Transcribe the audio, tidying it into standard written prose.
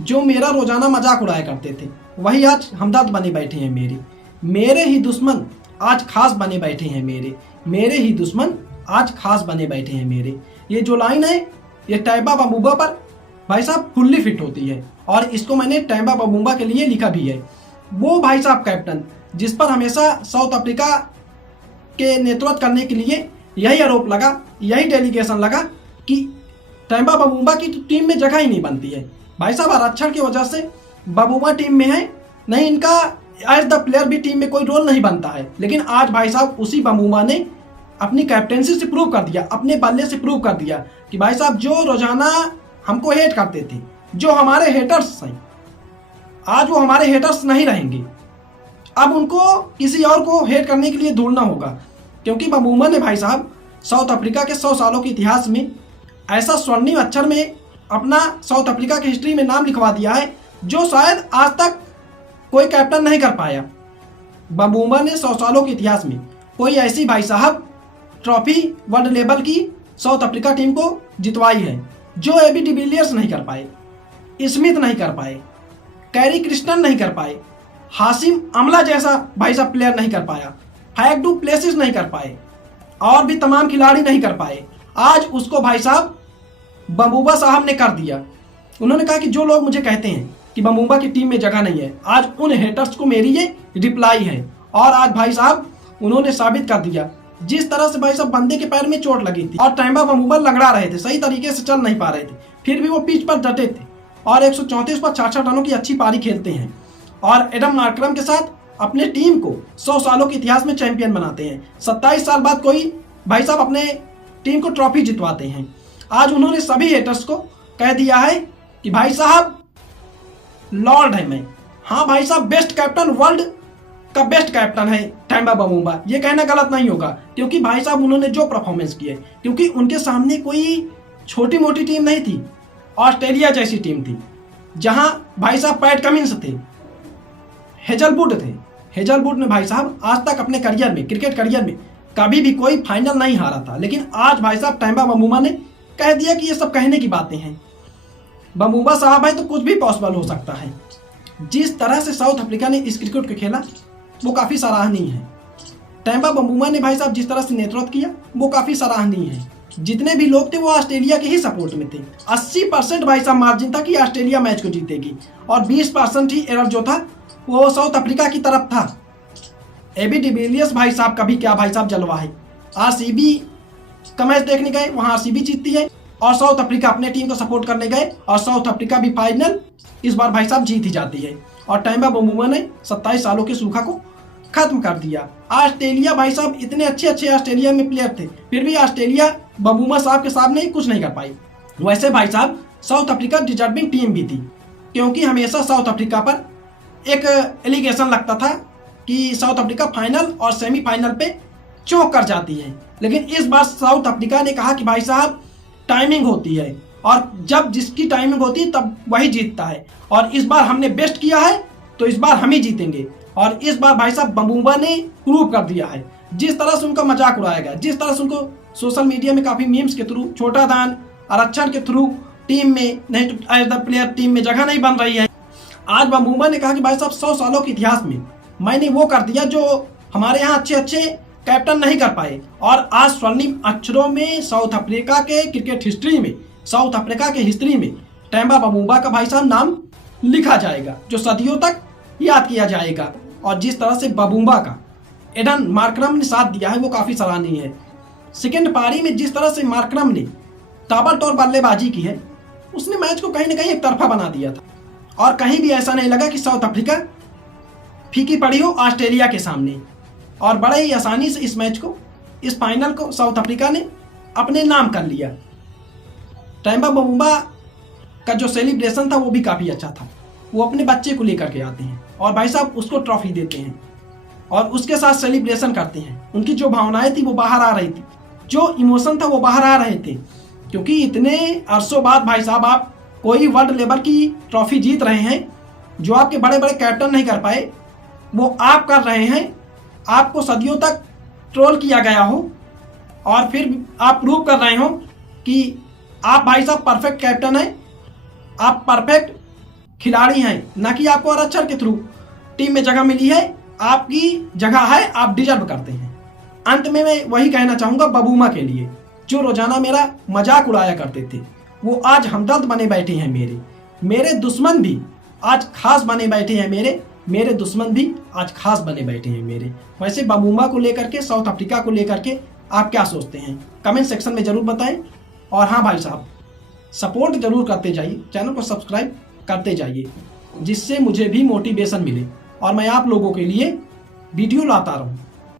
जो मेरा रोजाना मजाक उड़ाया करते थे वही आज हमदर्द बने बैठे हैं मेरे ही दुश्मन आज खास बने बैठे हैं मेरे ही दुश्मन आज खास बने बैठे हैं मेरे। ये जो लाइन है ये तैयबा बमूबा पर भाई साहब फुल्ली फिट होती है और इसको मैंने तैयबा बमूबा के लिए लिखा भी है। वो भाई साहब कैप्टन जिस पर हमेशा साउथ अफ्रीका के नेतृत्व करने के लिए यही आरोप लगा, यही डेलीगेशन लगा कि तैयबा बमूबा की तो टीम में जगह ही नहीं बनती है। भाई साहब आरक्षण की वजह से बमूबा टीम में है, नहीं इनका एज द प्लेयर भी टीम में कोई रोल नहीं बनता है। लेकिन आज भाई साहब उसी बमूबा ने अपनी कैप्टेंसी से प्रूव कर दिया, अपने बल्ले से प्रूव कर दिया कि भाई साहब जो रोजाना हमको हेट करते थे, जो हमारे हेटर्स हैं, आज वो हमारे हेटर्स नहीं रहेंगे। अब उनको किसी और को हेट करने के लिए ढूंढना होगा, क्योंकि बमूबा ने भाई साहब साउथ अफ्रीका के 100 सालों के इतिहास में ऐसा स्वर्णिम अक्षर में अपना साउथ अफ्रीका की हिस्ट्री में नाम लिखवा दिया है जो शायद आज तक कोई कैप्टन नहीं कर पाया। बमूबा ने 100 सालों के इतिहास में कोई ऐसी भाई साहब ट्रॉफी वर्ल्ड लेवल की साउथ अफ्रीका टीम को जितवाई है जो एबी डिविलियर्स नहीं कर पाए, स्मिथ नहीं कर पाए, कैरी क्रिस्टन नहीं कर पाए, हाशिम अमला जैसा भाई साहब प्लेयर नहीं कर पाया, फैफ डू प्लेसिस नहीं कर पाए और भी तमाम खिलाड़ी नहीं कर पाए। आज उसको भाई साहब बमूबा साहब ने कर दिया। उन्होंने कहा कि जो लोग मुझे कहते हैं कि बमूबा की टीम में जगह नहीं है, आज उन हेटर्स को मेरी ये रिप्लाई है। और आज भाई साहब उन्होंने साबित कर दिया, जिस तरह से भाई साहब बंदे के पैर में चोट लगी थी और तैयबा बमूबा लंगड़ा रहे थे, सही तरीके से चल नहीं पा रहे थे, फिर भी वो पिच पर डटे थे और 134 पर 66 रनों की अच्छी पारी खेलते हैं और एडम मार्करम के साथ अपने टीम को 100 सालों के इतिहास में चैंपियन बनाते हैं। 27 साल बाद कोई भाई साहब अपने टीम को ट्रॉफी जितवाते हैं। आज उन्होंने सभी हेटर्स को कह दिया है कि भाई साहब लॉर्ड है मैं। हाँ भाई साहब बेस्ट कैप्टन, वर्ल्ड का बेस्ट कैप्टन है तैयबा बमूबा, ये कहना गलत नहीं होगा, क्योंकि भाई साहब उन्होंने जो परफॉर्मेंस की है, क्योंकि उनके सामने कोई छोटी मोटी टीम नहीं थी, ऑस्ट्रेलिया जैसी टीम थी जहां भाई साहब पैट कमिंस थे, हेजलवुड थे। हेजलवुड ने भाई साहब आज तक अपने करियर में, क्रिकेट करियर में कभी भी कोई फाइनल नहीं हारा था, लेकिन आज भाई साहब तैयबा बमूबा ने कह दिया कि ये सब कहने की बातें हैं। बमूबा साहब है तो कुछ भी पॉसिबल हो सकता है। जिस तरह से साउथ अफ्रीका ने इस क्रिकेट को खेला वो काफ़ी सराहनीय है। तैयबा बमूबा ने भाई साहब जिस तरह से नेतृत्व किया वो काफ़ी सराहनीय है। जितने भी लोग थे वो ऑस्ट्रेलिया के ही सपोर्ट में थे। 80% भाई साहब मार्जिन था कि ऑस्ट्रेलिया मैच को जीतेगी और 20% ही एरर जो था वो साउथ अफ्रीका की तरफ था। एबी डिविलियर्स भाई साहब का भी क्या भाई साहब जलवा है। आरसीबी का मैच देखने गए, वहाँ आरसीबी जीतती है और साउथ अफ्रीका अपने टीम को सपोर्ट करने गए और साउथ अफ्रीका भी फाइनल इस बार भाई साहब जीत ही जाती है और तैयबा बमूबा ने 27 सालों के सूखा को खत्म कर दिया। ऑस्ट्रेलिया भाई साहब इतने अच्छे ऑस्ट्रेलिया में प्लेयर थे, फिर भी ऑस्ट्रेलिया बमूबा साहब के सामने कुछ नहीं कर पाई। वैसे भाई साहब साउथ अफ्रीका डिजर्विंग टीम भी थी, क्योंकि हमेशा साउथ अफ्रीका पर एक एलिगेशन लगता था कि साउथ अफ्रीका फाइनल और सेमीफाइनल पे चौंक कर जाती है। लेकिन इस बार साउथ अफ्रीका ने कहा कि भाई साहब टाइमिंग होती है और जब जिसकी टाइमिंग होती है तब वही जीतता है और इस बार हमने बेस्ट किया है तो इस बार हम ही जीतेंगे। और इस बार भाई साहब बमूबा ने प्रूव कर दिया है। जिस तरह से उनका मजाक उड़ाया गया, जिस तरह से उनको सोशल मीडिया में काफ़ी मीम्स के थ्रू, छोटा दान आरक्षण के थ्रू टीम में नहीं तो एज द प्लेयर टीम में जगह नहीं बन रही है, आज बमूबा ने कहा कि भाई साहब 100 सालों के इतिहास में मैंने वो कर दिया जो हमारे यहाँ अच्छे कैप्टन नहीं कर पाए। और आज स्वर्णिम अक्षरों में साउथ अफ्रीका के क्रिकेट हिस्ट्री में, साउथ अफ्रीका के हिस्ट्री में तैयबा बमूबा का भाई साहब नाम लिखा जाएगा, जो सदियों तक याद किया जाएगा। और जिस तरह से बमूबा का एडन मार्करम ने साथ दिया है वो काफ़ी सराहनीय है। सेकेंड पारी में जिस तरह से मार्करम ने ताबड़तोड़ बल्लेबाजी की है, उसने मैच को कहीं ना कहीं एक तरफा बना दिया था और कहीं भी ऐसा नहीं लगा कि साउथ अफ्रीका फीकी पड़ी हो ऑस्ट्रेलिया के सामने। और बड़े ही आसानी से इस मैच को, इस फाइनल को साउथ अफ्रीका ने अपने नाम कर लिया। तैयबा बमूबा का जो सेलिब्रेशन था वो भी काफ़ी अच्छा था। वो अपने बच्चे को लेकर के आते हैं और भाई साहब उसको ट्रॉफी देते हैं और उसके साथ सेलिब्रेशन करते हैं। उनकी जो भावनाएं थी वो बाहर आ रही थी, जो इमोशन था वो बाहर आ रहे थे, क्योंकि इतने अरसों बाद भाई साहब आप कोई वर्ल्ड लेवल की ट्रॉफी जीत रहे हैं जो आपके बड़े बड़े कैप्टन नहीं कर पाए, वो आप कर रहे हैं। आपको सदियों तक ट्रोल किया गया हो और फिर आप प्रूव कर रहे हो कि आप भाई साहब परफेक्ट कैप्टन हैं, आप परफेक्ट खिलाड़ी हैं, ना कि आपको आरक्षण के थ्रू टीम में जगह मिली है, आपकी जगह है, आप डिजर्व करते हैं। अंत में मैं वही कहना चाहूँगा बबूमा के लिए, जो रोजाना मेरा मजाक उड़ाया करते थे, वो आज हमदर्द बने बैठे हैं मेरे दुश्मन भी आज खास बने बैठे हैं मेरे दुश्मन भी आज खास बने बैठे हैं मेरे। वैसे बबूमा को लेकर के, साउथ अफ्रीका को लेकर के आप क्या सोचते हैं, कमेंट सेक्शन में ज़रूर बताएं। और हाँ भाई साहब, सपोर्ट जरूर करते जाइए, चैनल को सब्सक्राइब करते जाइए, जिससे मुझे भी मोटिवेशन मिले और मैं आप लोगों के लिए वीडियो लाता रहूँ।